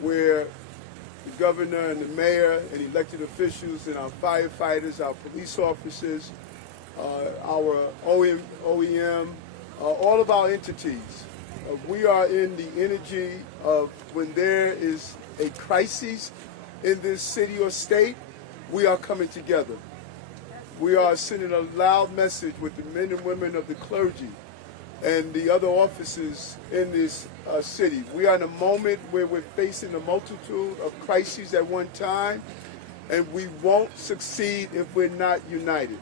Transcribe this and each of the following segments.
where the governor and the mayor and elected officials and our firefighters, our police officers, our OEM, all of our entities, we are in the energy of when there is a crisis in this city or state, we are coming together. We are sending a loud message with the men and women of the clergy and the other officers in this city. We are in a moment where we're facing a multitude of crises at one time, and we won't succeed if we're not united.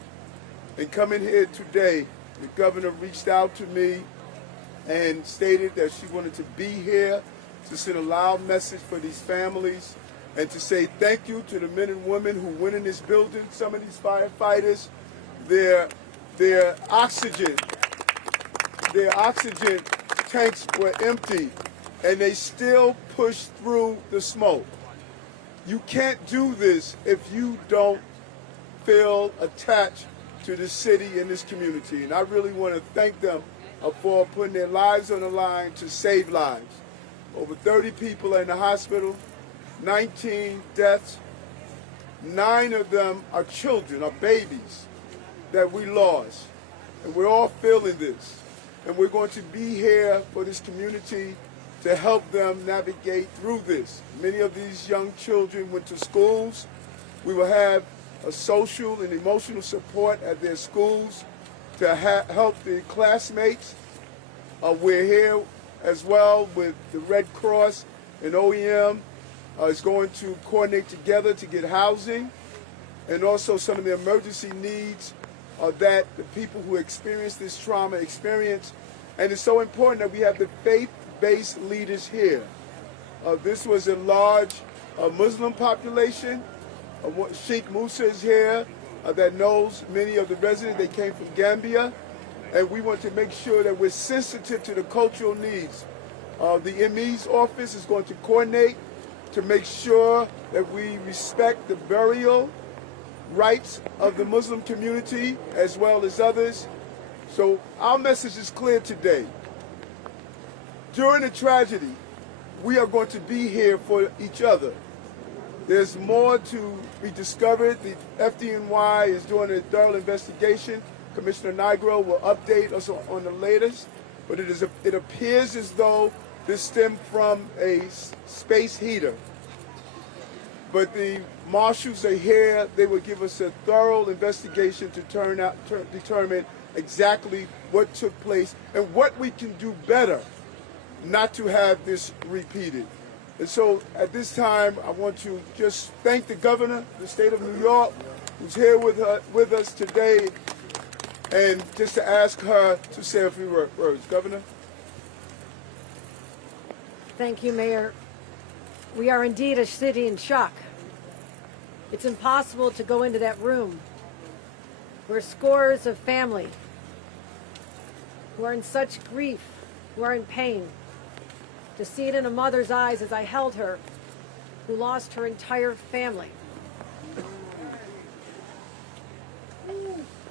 And coming here today, the governor reached out to me and stated that she wanted to be here to send a loud message for these families and to say thank you to the men and women who went in this building. Some of these firefighters, their oxygen tanks were empty, and they still pushed through the smoke. You can't do this if you don't feel attached to the city and this community. And I really want to thank them for putting their lives on the line to save lives. Over 30 people are in the hospital, 19 deaths. 9 of them are children, are babies that we lost. And we're all feeling this. And we're going to be here for this community to help them navigate through this. Many of these young children went to schools. We will have a social and emotional support at their schools to help the classmates. We're here as well with the Red Cross and OEM. Is going to coordinate together to get housing and also some of the emergency needs that the people who experience this trauma experience. And it's so important that we have the faith-based leaders here. This was a large Muslim population. Sheikh Musa is here that knows many of the residents. They came from Gambia. And we want to make sure that we're sensitive to the cultural needs. The ME's office is going to coordinate to make sure that we respect the burial rights of the Muslim community as well as others. So our message is clear today. During the tragedy, we are going to be here for each other. There's more to be discovered. The FDNY is doing a thorough investigation. Commissioner Nigro will update us on the latest. But it appears as though this stemmed from a space heater. But the marshals are here. They will give us a thorough investigation to determine exactly what took place and what we can do better not to have this repeated. And so at this time, I want to just thank the governor of the state of New York, who's here with us today, and just to ask her to say a few words. Governor? Thank you, Mayor. We are indeed a city in shock. It's impossible to go into that room where scores of family who are in such grief, who are in pain, to see it in a mother's eyes as I held her, who lost her entire family.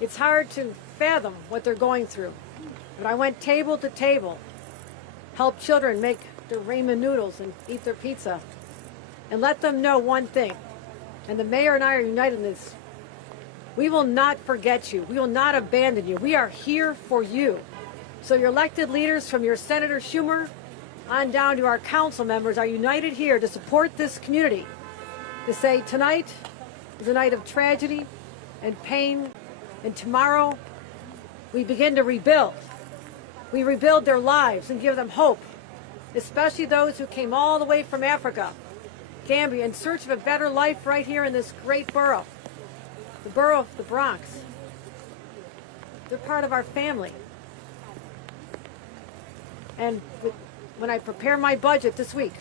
It's hard to fathom what they're going through. But I went table to table, helped children make their ramen noodles and eat their pizza, and let them know one thing, and the mayor and I are united in this: we will not forget you. We will not abandon you. We are here for you. So your elected leaders, from your Senator Schumer on down to our council members, are united here to support this community, to say tonight is a night of tragedy and pain, and tomorrow we begin to rebuild. We rebuild their lives and give them hope, especially those who came all the way from Africa, Gambia, in search of a better life right here in this great borough, the borough of the Bronx. They're part of our family. And when I prepare my budget this week,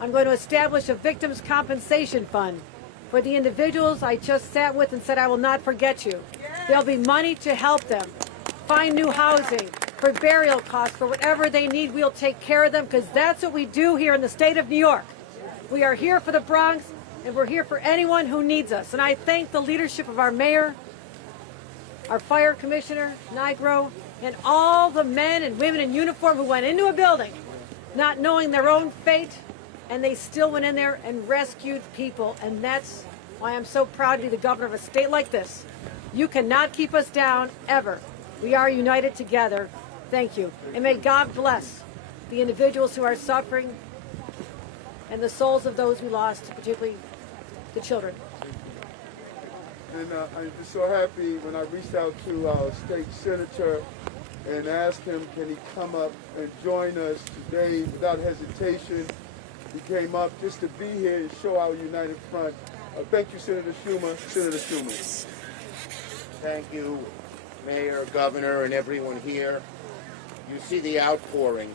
I'm going to establish a victims' compensation fund for the individuals I just sat with and said, I will not forget you. There'll be money to help them find new housing, for burial costs, for whatever they need. We'll take care of them, because that's what we do here in the state of New York. We are here for the Bronx, and we're here for anyone who needs us. And I thank the leadership of our mayor, our fire commissioner, Nigro, and all the men and women in uniform who went into a building not knowing their own fate and they still went in there and rescued people. And that's why I'm so proud to be the governor of a state like this. You cannot keep us down, ever. We are united together. Thank you. And may God bless the individuals who are suffering and the souls of those we lost, particularly the children. And I'm just so happy when I reached out to our state senator and asked him, can he come up and join us today without hesitation. He came up just to be here and show our united front. Thank you, Senator Schumer. Senator Schumer. Thank you, Mayor, Governor, and everyone here. You see the outpouring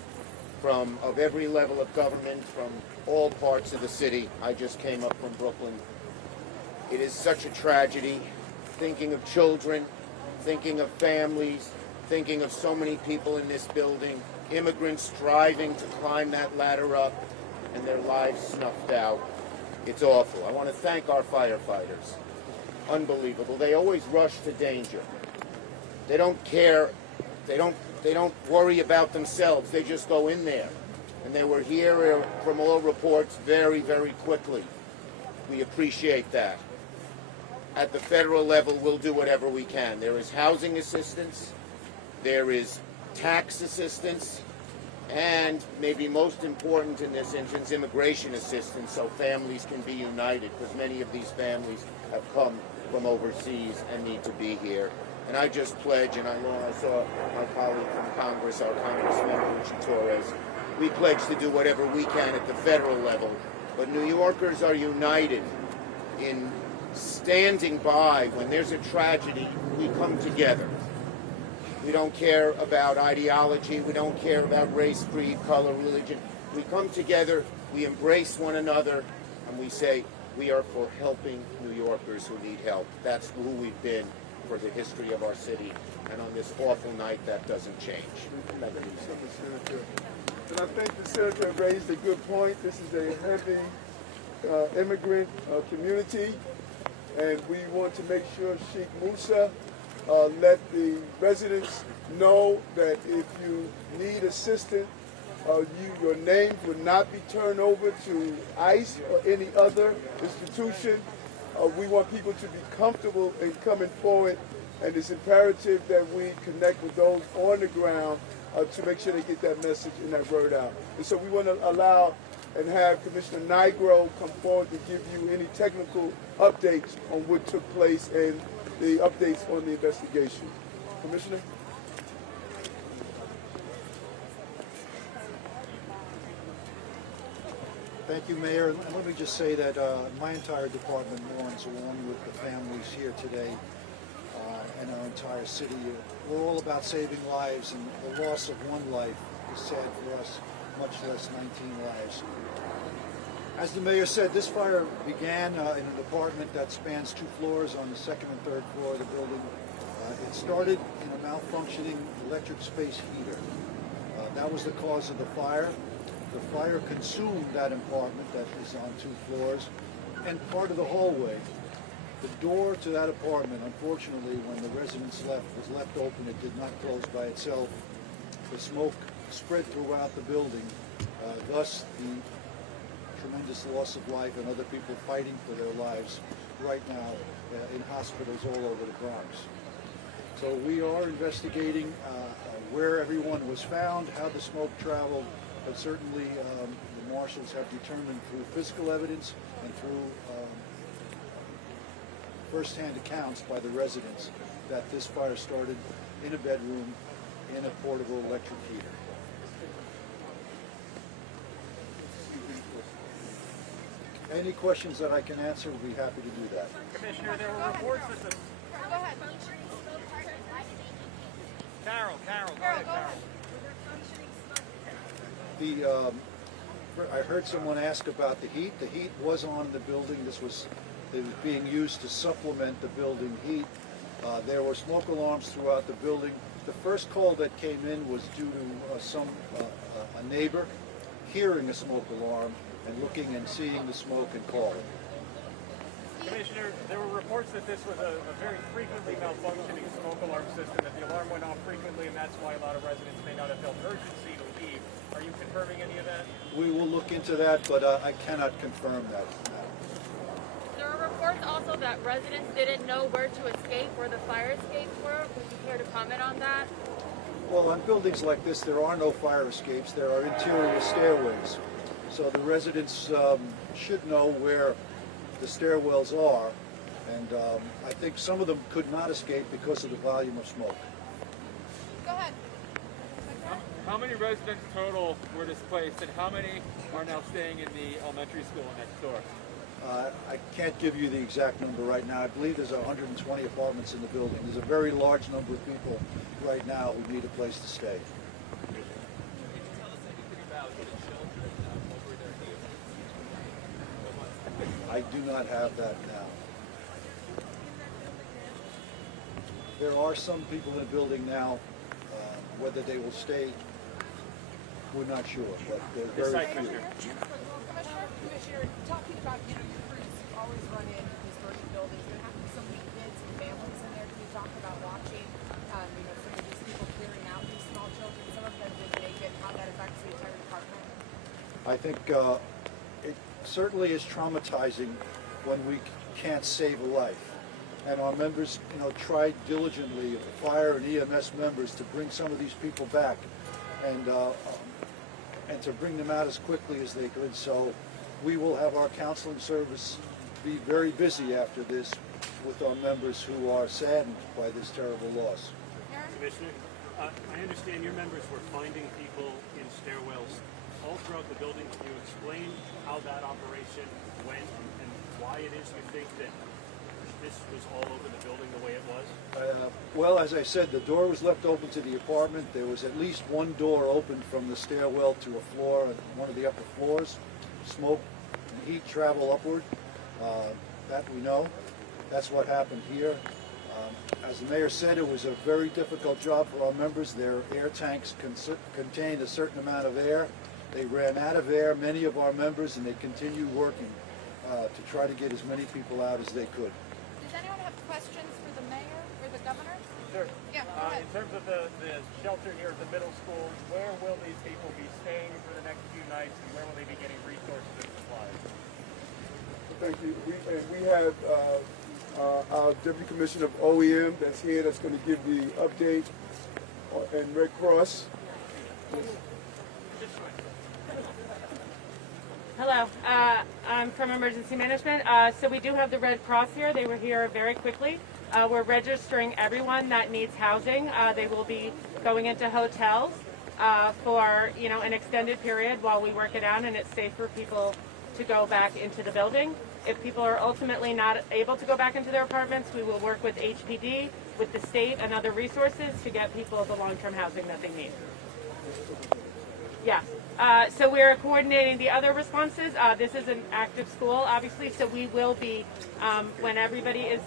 of every level of government, from all parts of the city. I just came up from Brooklyn. It is such a tragedy, thinking of children, thinking of families, thinking of so many people in this building, immigrants striving to climb that ladder up, and their lives snuffed out. It's awful. I want to thank our firefighters. Unbelievable. They always rush to danger. They don't care. They don't worry about themselves. They just go in there. And they were here, from all reports, very, very quickly. We appreciate that. At the federal level, we'll do whatever we can. There is housing assistance, there is tax assistance, and maybe most important in this instance, immigration assistance, so families can be united, because many of these families have come from overseas and need to be here. And I just pledge, and I saw my colleague from Congress, our Congressman Richie Torres, we pledge to do whatever we can at the federal level. But New Yorkers are united in standing by when there's a tragedy. We come together. We don't care about ideology. We don't care about race, creed, color, religion. We come together, we embrace one another, and we say we are for helping New Yorkers who need help. That's who we've been for the history of our city. And on this awful night, that doesn't change. Thank you so much, Senator. And I think the senator raised a good point. This is a heavy immigrant community, and we want to make sure Sheikh Musa let the residents know that if you need assistance, your names would not be turned over to ICE or any other institution. We want people to be comfortable in coming forward, and it's imperative that we connect with those on the ground to make sure they get that message and that word out. And so we want to allow and have Commissioner Nigro come forward to give you any technical updates on what took place and the updates on the investigation. Commissioner? Thank you, Mayor. And let me just say that my entire department mourns along with the families here today and our entire city. We're all about saving lives, and the loss of one life is sad for us, much less 19 lives. As the mayor said, this fire began in an apartment that spans 2 floors on the 2nd and 3rd floor of the building. It started in a malfunctioning electric space heater. That was the cause of the fire. The fire consumed that apartment that is on 2 floors and part of the hallway. The door to that apartment, unfortunately, when the residents left, was left open. It did not close by itself. The smoke spread throughout the building, thus the tremendous loss of life and other people fighting for their lives right now in hospitals all over the Bronx. So we are investigating where everyone was found, how the smoke traveled, but certainly the marshals have determined through physical evidence and through first-hand accounts by the residents that this fire started in a bedroom in a portable electric heater. Any questions that I can answer, we'll be happy to do that. Commissioner, there were reports that the... Go ahead. Carol, go ahead, Carol. I heard someone ask about the heat. The heat was on the building. It was being used to supplement the building heat. There were smoke alarms throughout the building. The first call that came in was due to a neighbor hearing a smoke alarm and looking and seeing the smoke and calling. Commissioner, there were reports that this was a very frequently malfunctioning smoke alarm system, that the alarm went off frequently, and that's why a lot of residents may not have felt urgency to leave. Are you confirming any of that? We will look into that, but I cannot confirm that now. There are reports also that residents didn't know where to escape, where the fire escapes were. Would you care to comment on that? Well, on buildings like this, there are no fire escapes. There are interior stairways. So the residents should know where the stairwells are. And I think some of them could not escape because of the volume of smoke. Go ahead. How many residents total were displaced, and how many are now staying in the elementary school next door? I can't give you the exact number right now. I believe there's 120 apartments in the building. There's a very large number of people right now who need a place to stay. Can you tell us anything about the children over their neighbors? I do not have that now. There are some people in the building now. Whether they will stay, we're not sure, but they're very few. Commissioner, talking about, your crews always run in these burning buildings. There have to be so many kids and families in there. Can you talk about watching, some of these people clearing out these small children? Some of them didn't make it, how that affects the entire department? I think it certainly is traumatizing when we can't save a life. And our members, tried diligently, fire and EMS members, to bring some of these people back and to bring them out as quickly as they could. So we will have our counseling service be very busy after this with our members who are saddened by this terrible loss. Commissioner, I understand your members were finding people in stairwells all throughout the building. Can you explain how that operation went and why it is you think that this was all over the building the way it was? Well, as I said, the door was left open to the apartment. There was at least one door open from the stairwell to a floor on one of the upper floors. Smoke and heat travel upward. That we know. That's what happened here. As the mayor said, it was a very difficult job for our members. Their air tanks contained a certain amount of air. They ran out of air, many of our members, and they continued working to try to get as many people out as they could. Does anyone have questions for the mayor or the governor? Sure. Yeah, go ahead. In terms of the shelter here at the middle school, where will these people be staying for the next few nights, and where will they be getting resources and supplies? Thank you. We have our Deputy Commissioner of OEM that's here, that's going to give the update, and Red Cross. Hello, I'm from Emergency Management. So we do have the Red Cross here. They were here very quickly. We're registering everyone that needs housing. They will be going into hotels for an extended period while we work it out, and it's safe for people to go back into the building. If people are ultimately not able to go back into their apartments, we will work with HPD, with the state, and other resources to get people the long-term housing that they need. Yeah. So we're coordinating the other responses. This is an active school, obviously, so we will be, when everybody is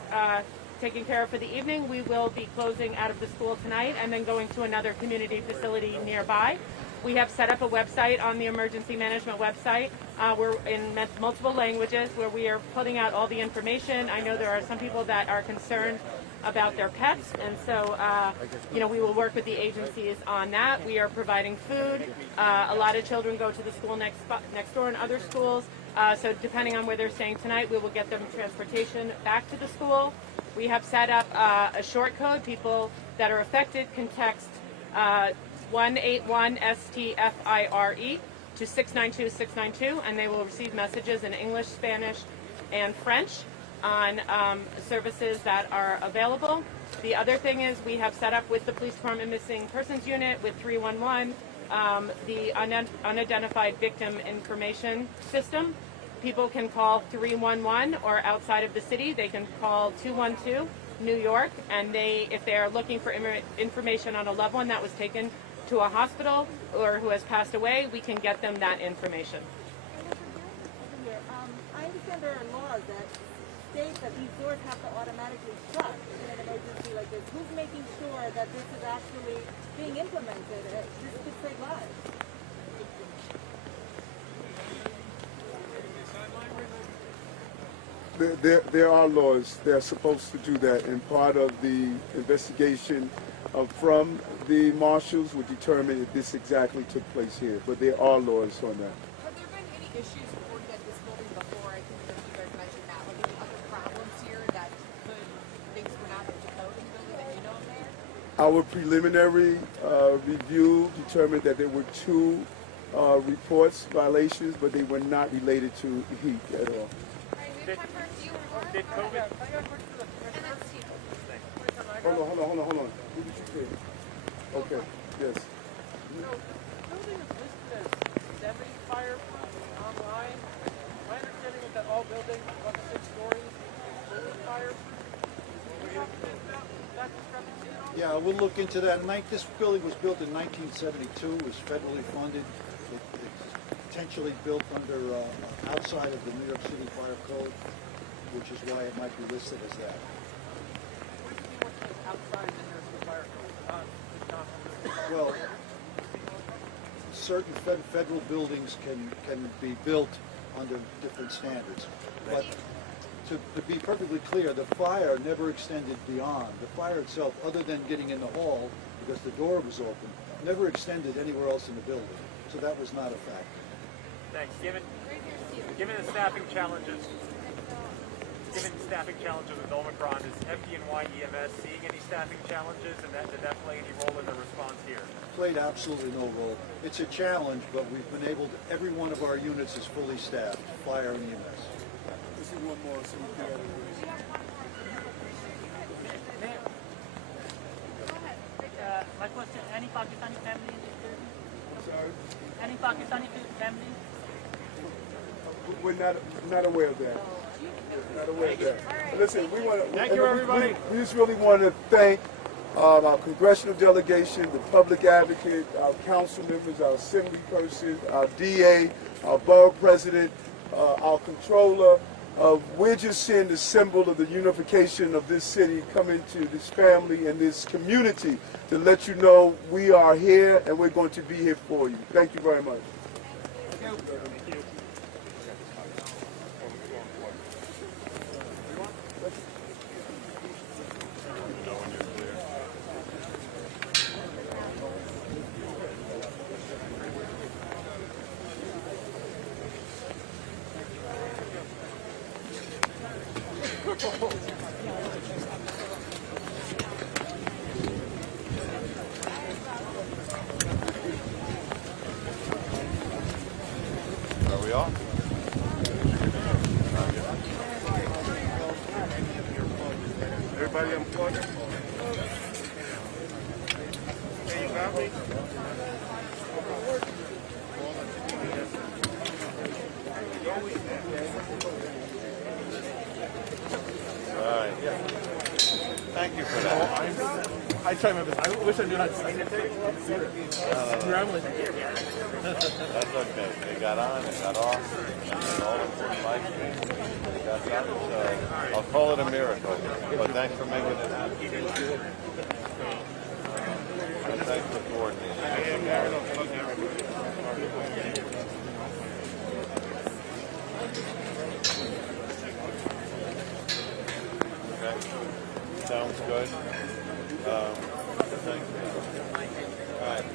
taken care of for the evening, we will be closing out of the school tonight and then going to another community facility nearby. We have set up a website on the emergency management website. We're in multiple languages where we are putting out all the information. I know there are some people that are concerned about their pets, and so we will work with the agencies on that. We are providing food. A lot of children go to the school next door and other schools, so depending on where they're staying tonight, we will get them transportation back to the school. We have set up a short code. People that are affected can text 181-STFIRE to 692-692, and they will receive messages in English, Spanish, and French on services that are available. The other thing is we have set up with the Police Department Missing Persons Unit, with 311, the Unidentified Victim Information System. People can call 311, or outside of the city, they can call 212 New York, and if they are looking for information on a loved one that was taken to a hospital or who has passed away, we can get them that information. I understand there are laws that state that these doors have to automatically shut in an emergency like this. Who's making sure that this is actually being implemented? This could save lives. There are laws. They're supposed to do that, and part of the investigation from the marshals would determine if this exactly took place here. But there are laws on that. Have there been any issues reported at this building before? I think that you guys mentioned that. Like any other problems here that things went out of code in the building that you know of there? Our preliminary review determined that there were 2 reports, violations, but they were not related to heat at all. Did COVID? Hold on. Who did you say? Okay, yes. The building is listed as semi-fireproof online. My understanding is that all buildings above 6 stories are fully fireproof. Do you have that discrepancy at all? Yeah, we'll look into that. This building was built in 1972, was federally funded. It's potentially built under outside of the New York City Fire Code, which is why it might be listed as that. What do you mean what is outside the New York City Fire Code? Well, certain federal buildings can be built under different standards. But to be perfectly clear, the fire never extended beyond. The fire itself, other than getting in the hall because the door was open, never extended anywhere else in the building. So that was not a factor. Thanks. Given the staffing challenges, with Omicron, is FDNY EMS seeing any staffing challenges, and did that play any role in the response here? Played absolutely no role. It's a challenge, but we've been able to, every one of our units is fully staffed, fire and EMS. Let's do one more so we get out of the way. My question, any Pakistani family in this building? I'm sorry? Any Pakistani family? We're not aware of that. Not aware of that. Listen, we want to. Thank you, everybody. We just really want to thank our congressional delegation, the public advocate, our council members, our assembly person, our DA, our borough president, our controller. We're just seeing the symbol of the unification of this city come into this family and this community to let you know we are here and we're going to be here for you. Thank you very much. There we are. Everybody unplugged? Hey, you got me? All right. Thank you for that. I try my best. I wish I knew how to say it. That's okay. They got on, they got off, and all of them live stream. They got done, so I'll call it a miracle. But thanks for making it happen. And thanks for coordinating. Okay. Sounds good. Thank you. All right.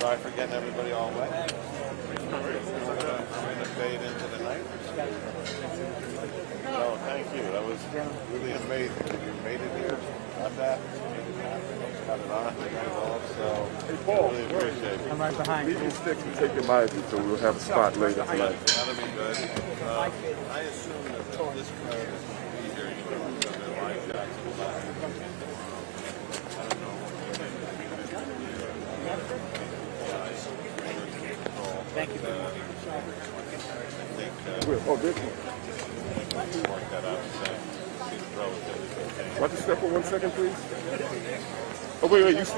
Sorry for getting everybody all wet. I'm going to fade into the night. No, thank you. That was really amazing. You made it here. Got that. Got it on. Got it off. So really appreciate it. I'm right behind you. Leave your sticks and take your mic, so we'll have a spot later tonight. That'll be good. I assume that this crowd is going to be here because they're live shots and live. I don't know. Thank you. I think this one. work that out. Seems relatively okay. Watch your step for 1 second, please. Oh, wait, you still.